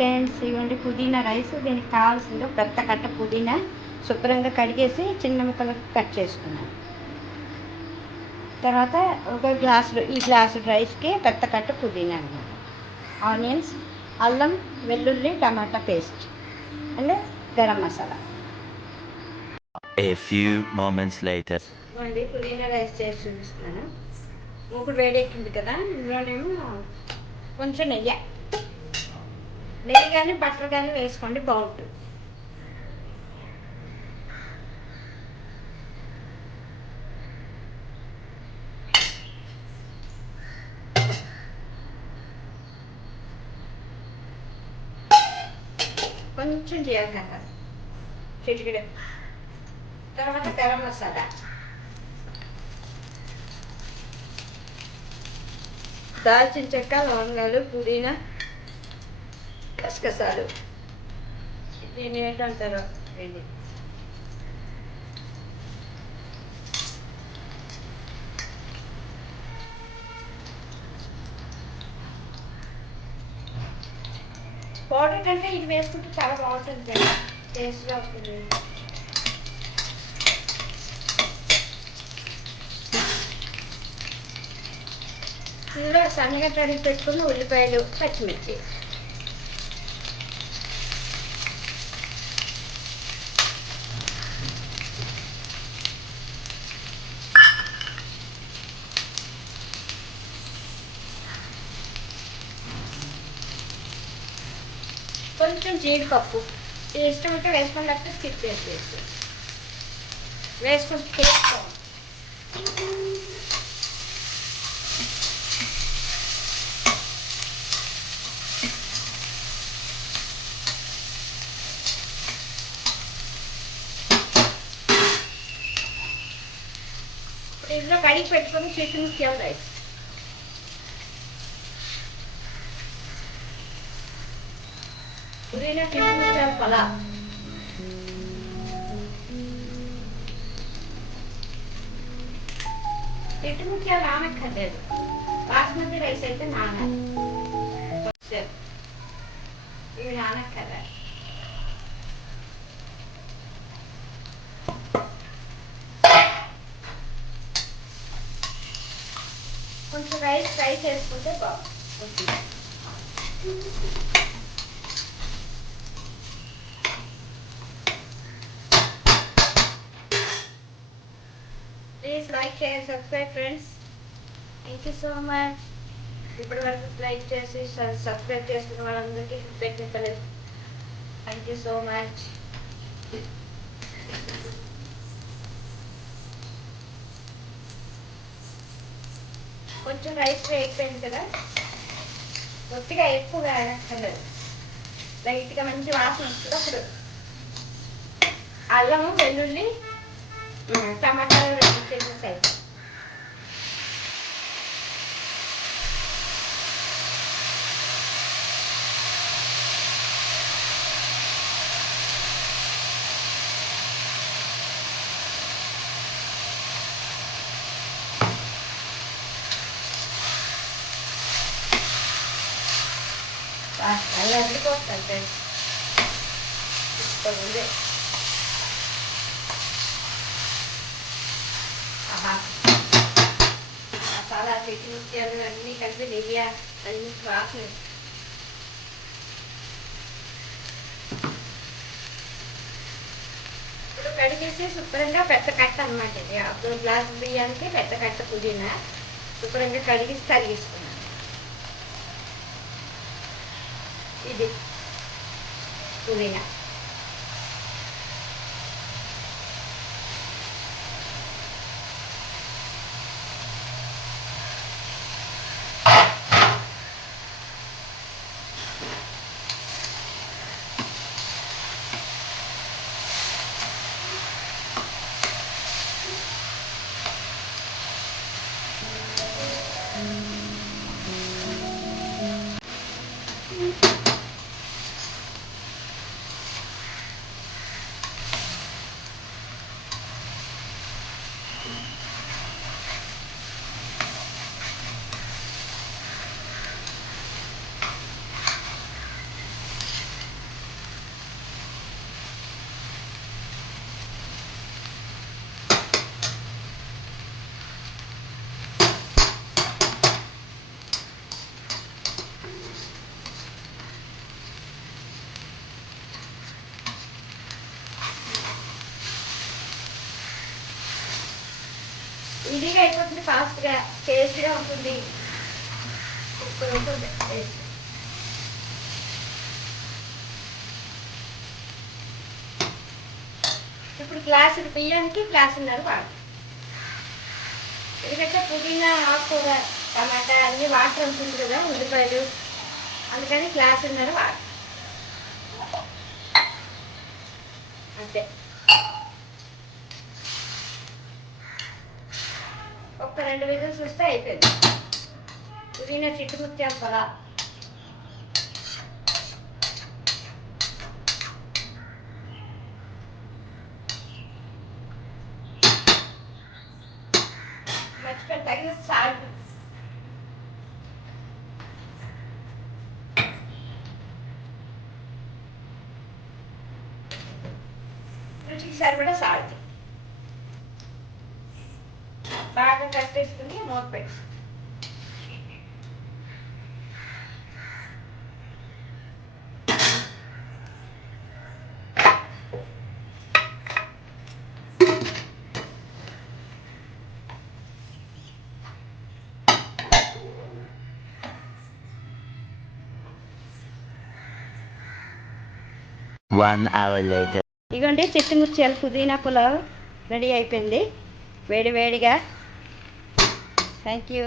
ఫ్రెండ్స్, ఇవ్వండి పుదీనా రైస్. దీనికి కావాల్సింది ఒక పెద్ద కట్ట పుదీనా శుభ్రంగా కడిగేసి చిన్న ముక్కలకు కట్ చేసుకున్నాను. తర్వాత ఒక గ్లాసు, ఈ గ్లాసు రైస్కి పెద్ద కట్ట పుదీనా అన్నమాట. ఆనియన్స్, అల్లం వెల్లుల్లి టమాటా paste and garam masala. A few moments later. ఇవ్వండి పుదీనా రైస్ చేసి చూపిస్తున్నాను. మూకుడు వేడెక్కింది కదా, ఇందులోనేమో కొంచెం నెయ్యి కానీ బటర్ కానీ వేసుకోండి, బాగుంటుంది. కొంచెం జీలకర్ర, చిటికెడు, తర్వాత గరం మసాలా, దాల్చిన చెక్క, లవంగాలు, పుదీనా, గసగసాలు. దీన్ని ఏంటంటారు ఏంటి, పౌడర్ కంటే ఇది వేసుకుంటే చాలా బాగుంటుంది, టేస్ట్గా ఉంటుంది. ఇందులో సన్నగా తరిగి పెట్టుకుని ఉల్లిపాయలు, పచ్చిమిర్చి, కొంచెం జీడిపప్పు ఇష్టం ఉంటే వేసుకున్నట్టు స్కిప్ చేసేసి వేసుకుని చేసుకోవాలి. ఇందులో కడిగి పెట్టుకొని చికెన్ రైస్, పుదీనా చికెన్ పలావ్, చెట్టు ముత్యాలు నానక్కర్లేదు, బాస్మతి రైస్ అయితే నానాలి. ఇవి నానక్కర్లేదు. కొంచెం రైస్ ఫ్రై చేసుకుంటే బాగుంటుంది. Please like, share, subscribe friends. Thank you so much. ఇప్పటి వరకు లైక్ చేసి సబ్స్క్రైబ్ చేసుకున్న వాళ్ళందరికీ కృతజ్ఞతలు. Thank you so much. కొంచెం రైస్ వేగిపోయింది కదా, కొద్దిగా ఎక్కువ వేగక్కర్లేదు, లైట్గా మంచి వాసన వస్తుంది. అప్పుడు అల్లము, వెల్లుల్లి, టమాటాలు రెండు చేసేసాయి. అలా అడ్డుకోవచ్చు ఫ్రెండ్స్, ఉంది. మసాలా, చికెన్ ముత్యాలు అన్నీ కలిపి నెయ్యి అన్ని వాసన. ఇప్పుడు కడిగేసి శుభ్రంగా పెద్ద కట్ట అనమాట. ఇది అప్పుడు గ్లాసు బియ్యానికి పెద్ద కట్ట పుదీనా శుభ్రంగా కడిగేసి తరిగేసుకున్నాను. ఇది పుదీనా. అంటే ఫాస్ట్గా టేస్ట్గా ఉంటుంది, సూపర్ ఉంటుంది టేస్ట్. ఇప్పుడు గ్లాసుడు బియ్యానికి గ్లాసున్నర వాటర్. ఎందుకంటే పుదీనా, ఆకుకూర, టమాటా అన్ని వాటర్ ఉంటుంది కదా, ఉల్లిపాయలు, అందుకని గ్లాసున్నర వాటర్ అంతే. ఒక్క 2 విజిల్స్ వస్తే అయిపోయింది. పుదీనా చిట్టుముత్యాల పొల. మర్చిపోయి తగిన సాల్ట్. రుచికి సరిపడా సాల్ట్. బాగా కట్టేసుకుని మూత పెట్టి 1 hour later. ఇగోండి చిట్టుముత్యాల పుదీనా పులావ్ రెడీ అయిపోయింది వేడి వేడిగా. Thank you.